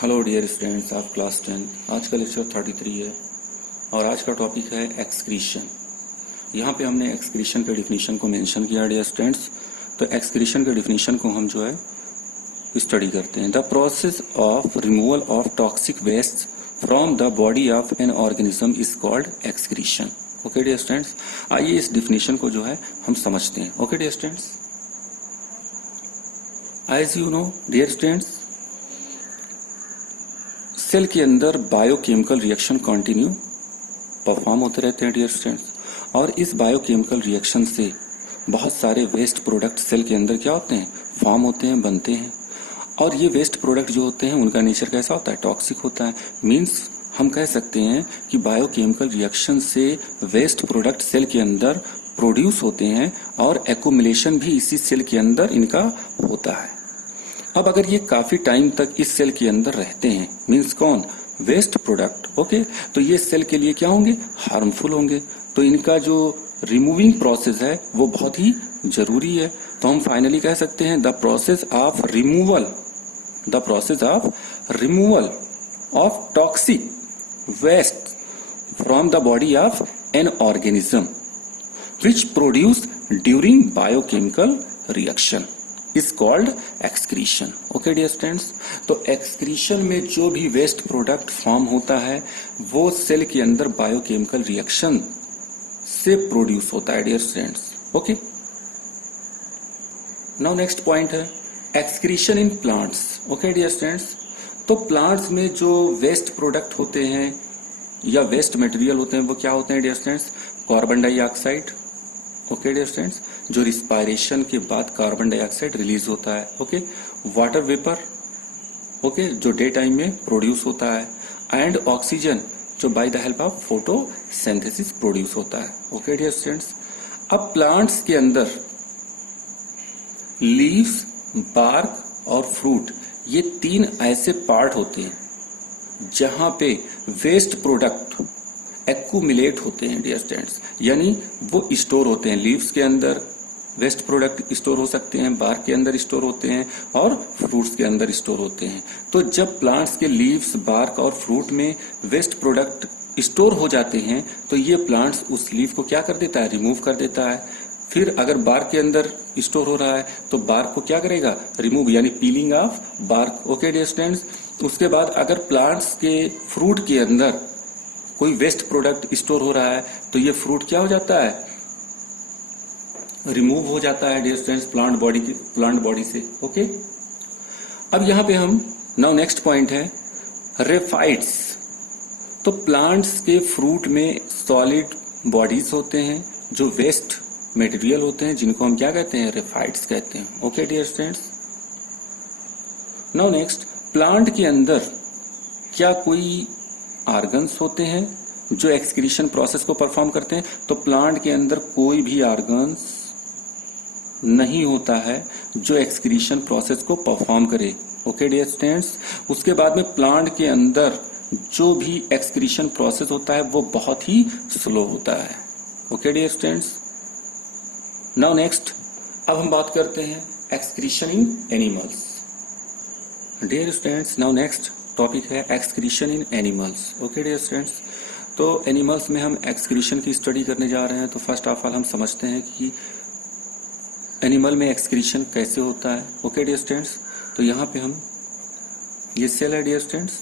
Hello dear students of class 10। आज का lecture 33 है और आज का टॉपिक है एक्सक्रीशन। यहाँ पे हमने एक्सक्रीशन के डिफिनीशन को मेंशन किया डियर स्टूडेंट्स। तो एक्सक्रीशन के डिफिनीशन को हम जो है स्टडी करते हैं। The process of removal of toxic waste from the body of an organism is called excretion. Okay dear students, आइए इस डिफिनीशन को जो है हम समझते हैं। Okay dear students, as you know dear students, cell के अंदर बायोकेमिकल रिएक्शन कंटिन्यू परफॉर्म होते रहते हैं डियर स्टूडेंट्स, और इस बायोकेमिकल रिएक्शन से बहुत सारे वेस्ट प्रोडक्ट सेल के अंदर क्या होते हैं, फॉर्म होते हैं, बनते हैं। और ये वेस्ट प्रोडक्ट जो होते हैं उनका नेचर कैसा होता है, टॉक्सिक होता है। मींस हम कह सकते हैं कि बायोकेमिकल रिएक्शन से वेस्ट प्रोडक्ट सेल के अंदर प्रोड्यूस होते हैं और एक्युमुलेशन भी इसी सेल के अंदर इनका होता है। अब अगर ये काफी टाइम तक इस सेल के अंदर रहते हैं, मींस कौन, वेस्ट प्रोडक्ट, ओके, तो ये सेल के लिए क्या होंगे, हार्मफुल होंगे। तो इनका जो रिमूविंग प्रोसेस है वो बहुत ही जरूरी है। तो हम फाइनली कह सकते हैं the process of removal of toxic waste from the body of an organism which produce during biochemical reaction is called excretion. Okay dear students, तो एक्सक्रीशन में जो भी वेस्ट प्रोडक्ट फॉर्म होता है वो सेल के अंदर बायोकेमिकल रिएक्शन से प्रोड्यूस होता है dear students. Okay, now next point है excretion in plants. Okay dear students, तो प्लांट्स में जो वेस्ट प्रोडक्ट होते हैं या वेस्ट मटेरियल होते हैं वो क्या होते हैं dear students, carbon dioxide. Okay dear students, जो रिस्पायरेशन के बाद कार्बन डाइऑक्साइड रिलीज होता है। ओके, वाटर वेपर, ओके, जो डे टाइम में प्रोड्यूस होता है, एंड ऑक्सीजन जो by the help of photosynthesis produce होता है। ओके डियर स्टूडेंट्स, अब प्लांट्स के अंदर लीव्स, बार्क और फ्रूट, ये तीन ऐसे पार्ट होते हैं जहां पे वेस्ट प्रोडक्ट एक्यूमुलेट होते हैं डियर स्टूडेंट्स, यानी वो स्टोर होते हैं। लीव्स के अंदर वेस्ट प्रोडक्ट स्टोर हो सकते हैं, बार्क के अंदर स्टोर होते हैं और फ्रूट्स के अंदर स्टोर होते हैं। तो जब प्लांट्स के लीव्स, बार्क और फ्रूट में वेस्ट प्रोडक्ट स्टोर हो जाते हैं तो ये प्लांट्स उस लीव को क्या कर देता है, रिमूव कर देता है। फिर अगर बार्क के अंदर स्टोर हो रहा है तो बार्क को क्या करेगा, रिमूव, यानी peeling off bark. Okay dear students, उसके बाद अगर प्लांट्स के फ्रूट के अंदर कोई वेस्ट प्रोडक्ट स्टोर हो रहा है तो ये फ्रूट क्या हो जाता है, रिमूव हो जाता है डियर स्टूडेंट्स प्लांट बॉडी से। ओके, अब यहां पे हम नाउ नेक्स्ट पॉइंट है रेफाइट्स। तो प्लांट्स के फ्रूट में सॉलिड बॉडीज होते हैं जो वेस्ट मटेरियल होते हैं, जिनको हम क्या कहते हैं, रेफाइट्स कहते हैं। Okay dear students, now next, plant के अंदर क्या कोई ऑर्गन्स होते हैं जो एक्सक्रीशन प्रोसेस को परफॉर्म करते हैं? तो प्लांट के अंदर कोई भी ऑर्गन्स नहीं होता है जो एक्सक्रीशन प्रोसेस को परफॉर्म करे। ओके डियर स्टूडेंट्स, उसके बाद में प्लांट के अंदर जो भी एक्सक्रीशन प्रोसेस होता है वो बहुत ही स्लो होता है। Okay dear students, now next, अब हम बात करते हैं excretion in animals. Dear students, now next topic है excretion in animals. Okay dear students, तो एनिमल्स में हम एक्सक्रीशन की स्टडी करने जा रहे हैं। तो फर्स्ट ऑफ ऑल हम समझते हैं कि एनिमल में एक्सक्रीशन कैसे होता है। ओके डियर स्टूडेंट्स, तो यहाँ पे हम, ये सेल है डियर स्टूडेंट्स,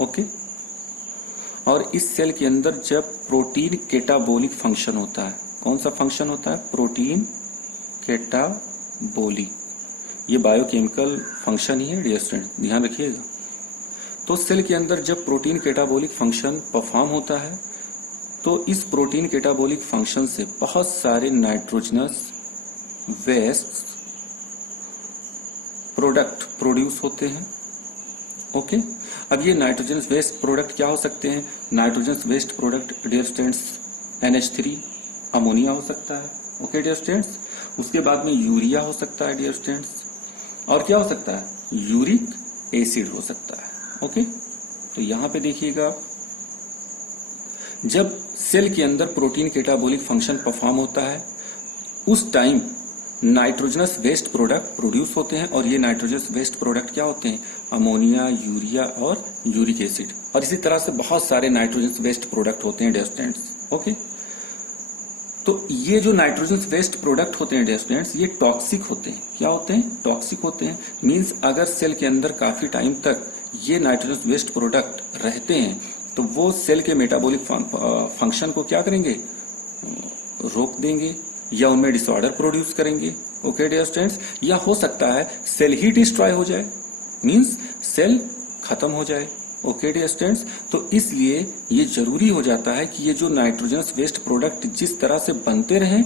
ओके, और इस सेल के अंदर जब प्रोटीन कैटाबोलिक फंक्शन होता है, कौन सा फंक्शन होता है, प्रोटीन कैटाबोलिक, ये बायोकेमिकल फंक्शन ही है डियर स्टूडेंट, ध्यान रखिएगा। तो सेल के अंदर जब प्रोटीन कैटाबोलिक फंक्शन परफॉर्म होता है तो इस प्रोटीन कैटाबोलिक फंक्शन से बहुत सारे नाइट्रोजनस वेस्ट प्रोडक्ट प्रोड्यूस होते हैं। ओके, अब ये नाइट्रोजनस वेस्ट प्रोडक्ट क्या हो सकते हैं, nitrogenous waste product dear students NH3 ammonia हो सकता है। ओके डियर स्टूडेंट्स, उसके बाद में यूरिया हो सकता है डियर स्टूडेंट्स, और क्या हो सकता है, यूरिक एसिड हो सकता है। ओके, तो यहां पे देखिएगा, जब सेल के अंदर प्रोटीन कैटाबोलिक फंक्शन परफॉर्म होता है उस time nitrogenous waste product produce होते हैं और ये नाइट्रोजनस वेस्ट प्रोडक्ट क्या होते हैं? अमोनिया, यूरिया और यूरिक एसिड। और इसी तरह से बहुत सारे नाइट्रोजनस वेस्ट प्रोडक्ट होते हैं डियर स्टूडेंट्स। ओके, तो ये जो नाइट्रोजन वेस्ट प्रोडक्ट होते हैं डियर स्टूडेंट्स, ये टॉक्सिक होते हैं। क्या होते हैं? टॉक्सिक होते हैं। मींस अगर सेल के अंदर काफी टाइम तक ये नाइट्रोजन वेस्ट प्रोडक्ट रहते हैं तो वो सेल के मेटाबॉलिक फंक्शन को क्या करेंगे? रोक देंगे या उनमें डिसऑर्डर प्रोड्यूस करेंगे। ओके डियर स्टूडेंट्स, या हो सकता है सेल ही डिस्ट्रॉय हो जाए, मींस सेल खत्म हो जाए। ओके डियर स्टूडेंट्स, तो इसलिए ये जरूरी हो जाता है कि ये जो नाइट्रोजनस वेस्ट प्रोडक्ट जिस तरह से बनते रहें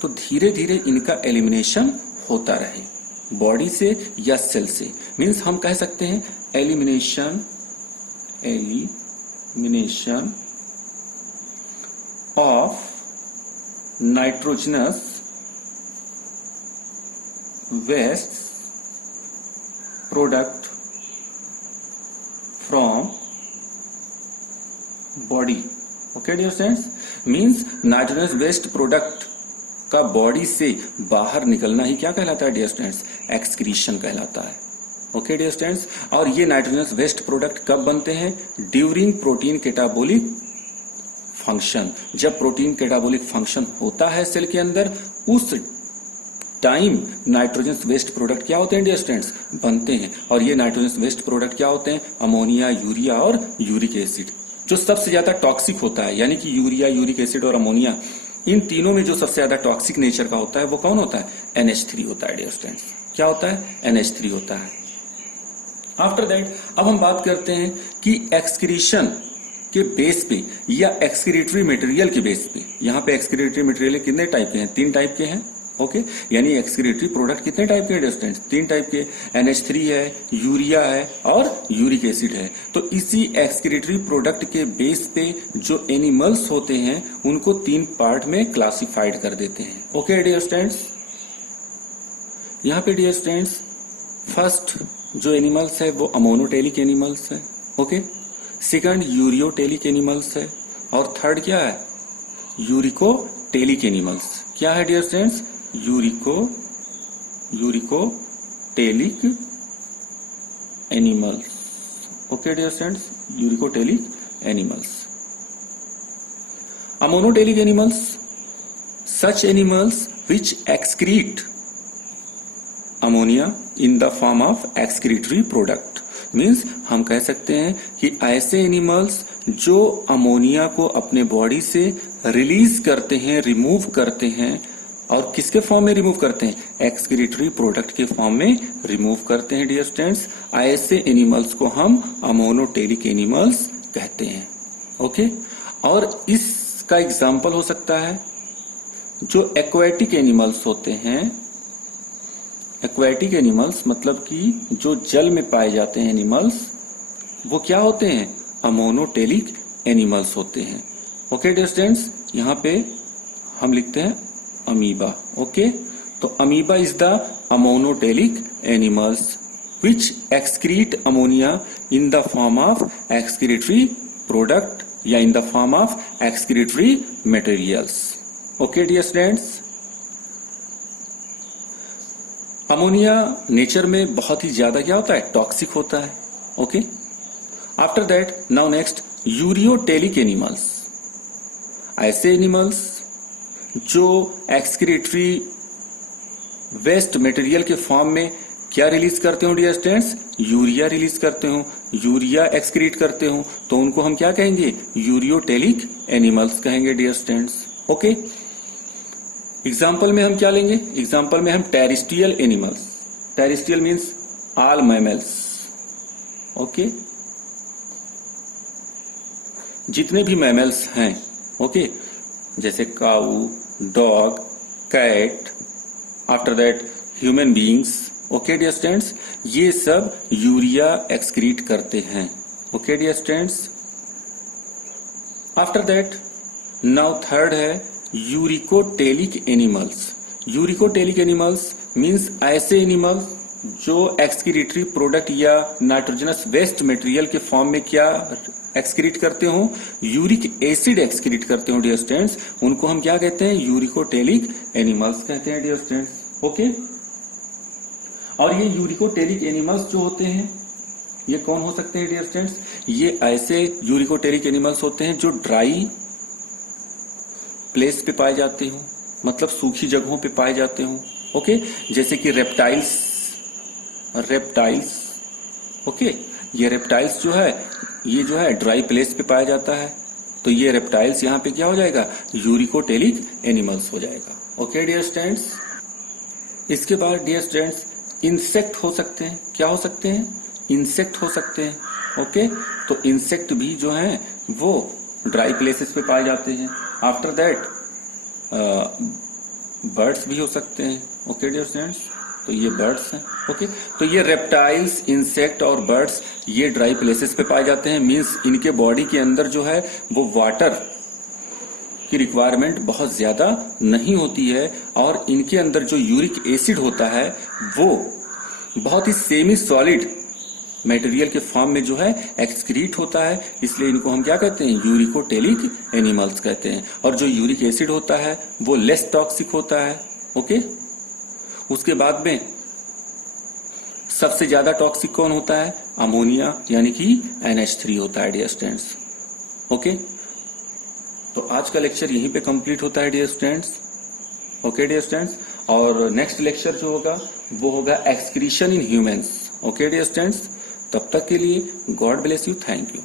तो धीरे धीरे इनका एलिमिनेशन होता रहे बॉडी से या सेल से। मींस हम कह सकते हैं elimination of nitrogenous waste product from body. Okay dear students, means nitrogenous waste product का बॉडी से बाहर निकलना ही क्या कहलाता है डियर स्टूडेंट्स? एक्सक्रीशन कहलाता है। ओके डियर स्टूडेंट्स, और ये नाइट्रोजनस वेस्ट प्रोडक्ट कब बनते हैं? During protein catabolic function. जब प्रोटीन कैटाबोलिक फंक्शन होता है सेल के अंदर, उस टाइम नाइट्रोजन वेस्ट प्रोडक्ट क्या होते हैं डियर स्टूडेंट्स? बनते हैं। और ये नाइट्रोजन वेस्ट प्रोडक्ट क्या होते हैं? अमोनिया, यूरिया और यूरिक एसिड। जो सबसे ज्यादा टॉक्सिक होता है, यानी कि यूरिया, यूरिक एसिड और अमोनिया, इन तीनों में जो सबसे ज्यादा टॉक्सिक नेचर का होता है वो कौन होता है? NH3 होता है डियर स्टूडेंट्स। क्या होता है? NH3 होता है। आफ्टर दैट अब हम बात करते हैं कि एक्सक्रीशन के बेस पे या एक्सक्रीटरी मटेरियल के बेस पे। यहाँ पे एक्सक्रीटरी मटेरियल कितने टाइप के हैं? 3 टाइप के हैं। ओके, यानी एक्सक्रीटरी प्रोडक्ट कितने टाइप के हैं स्टूडेंट्स? 3 टाइप के। NH3 है, यूरिया है और यूरिक एसिड है। तो इसी एक्सक्रीटरी प्रोडक्ट के बेस पे जो एनिमल्स होते हैं उनको 3 पार्ट में क्लासिफाइड कर देते हैं। ओके डियर स्टूडेंट्स, यहाँ पे डियर स्टूडेंट्स फर्स्ट जो एनिमल्स है वो अमोनोटेलिक एनिमल्स है। ओके, सेकंड यूरियोटेलिक एनिमल्स है और थर्ड क्या है? Uricotelic animals. क्या है dear students? Uricotelic animals. Okay dear students, uricotelic animals. Ammonotelic animals, such animals which excrete ammonia in the form of excretory product। Means हम कह सकते हैं कि ऐसे एनिमल्स जो अमोनिया को अपने बॉडी से रिलीज करते हैं, रिमूव करते हैं, और किसके फॉर्म में रिमूव करते हैं? एक्सक्रीटरी प्रोडक्ट के फॉर्म में रिमूव करते हैं डियर स्टूडेंट्स। ऐसे एनिमल्स को हम अमोनोटेलिक एनिमल्स कहते हैं। ओके, और इसका एग्जाम्पल हो सकता है जो एक्वेटिक एनिमल्स होते हैं। एक्वेटिक एनिमल्स मतलब कि जो जल में पाए जाते हैं एनिमल्स, वो क्या होते हैं? अमोनोटेलिक एनिमल्स होते हैं। ओके डियर स्टूडेंट्स, यहाँ पे हम लिखते हैं अमीबा। ओके, तो amoeba is the ammonotelic animals which excrete ammonia in the form of excretory product या in the form of excretory materials. Okay dear students, ammonia nature में बहुत ही ज्यादा क्या होता है? टॉक्सिक होता है। Okay, after that now next ureotelic animals. ऐसे एनिमल्स जो एक्सक्रीटरी वेस्ट मटेरियल के फॉर्म में क्या रिलीज करते हो डियर स्टूडेंट्स? यूरिया रिलीज करते हो, यूरिया एक्सक्रीट करते हो, तो उनको हम क्या कहेंगे? यूरियोटेलिक एनिमल्स कहेंगे डियर स्टूडेंट्स। ओके, एग्जाम्पल में हम क्या लेंगे? एग्जाम्पल में हम terrestrial animals. Terrestrial means all mammals. Okay, जितने भी मैमल्स हैं, ओके, जैसे cow, dog, cat, after that human beings. Okay dear students, ये सब यूरिया एक्सक्रीट करते हैं। Okay dear students, after that now third है uricotelic animals. Uricotelic animals means ऐसे एनिमल्स जो एक्सक्रीटरी प्रोडक्ट या नाइट्रोजनस वेस्ट मटेरियल के फॉर्म में क्या एक्सक्रीट करते हो, यूरिक एसिड एक्सक्रीट करते हो डियर स्टूडेंट्स, उनको हम क्या कहते हैं? यूरिकोटेलिक एनिमल्स कहते हैं डियर स्टूडेंट्स। ओके, और ये यूरिकोटेलिक एनिमल्स जो होते हैं ये कौन हो सकते हैं डियर स्टूडेंट्स? ये ऐसे यूरिकोटेलिक एनिमल्स होते हैं जो ड्राई प्लेस पे पाए जाते हो, मतलब सूखी जगहों पे पाए जाते हो। ओके, जैसे कि रेप्टाइल्स, ओके, ये रेप्टाइल्स जो है ड्राई प्लेस पे पाया जाता है, तो ये रेप्टाइल्स यहाँ पे क्या हो जाएगा? यूरिकोटेलिक एनिमल्स हो जाएगा। ओके डियर स्टूडेंट्स, इसके बाद डियर स्टूडेंट्स इंसेक्ट हो सकते हैं। क्या हो सकते हैं? इंसेक्ट हो सकते हैं। ओके, तो इंसेक्ट भी जो है वो ड्राई प्लेसेस पे पाए जाते हैं। आफ्टर दैट बर्ड्स भी हो सकते हैं। ओके डियर स्टूडेंट्स, तो ये बर्ड्स हैं। ओके, तो ये रेप्टाइल्स, इंसेक्ट और बर्ड्स ये ड्राई प्लेसेस पे पाए जाते हैं। मींस इनके बॉडी के अंदर जो है वो वाटर की रिक्वायरमेंट बहुत ज्यादा नहीं होती है, और इनके अंदर जो यूरिक एसिड होता है वो बहुत ही सेमी सॉलिड मटेरियल के फॉर्म में जो है एक्सक्रीट होता है, इसलिए इनको हम क्या कहते हैं? यूरिकोटेलिक एनिमल्स कहते हैं। और जो यूरिक एसिड होता है वो लेस टॉक्सिक होता है। ओके, उसके बाद में सबसे ज्यादा टॉक्सिक कौन होता है? अमोनिया, यानी कि NH3 होता है डियर स्टूडेंट्स। ओके, तो आज का लेक्चर यहीं पे कंप्लीट होता है dear students. Okay dear students, और नेक्स्ट लेक्चर जो होगा वो होगा excretion in humans. Okay dear students, तब तक के लिए God bless you, thank you.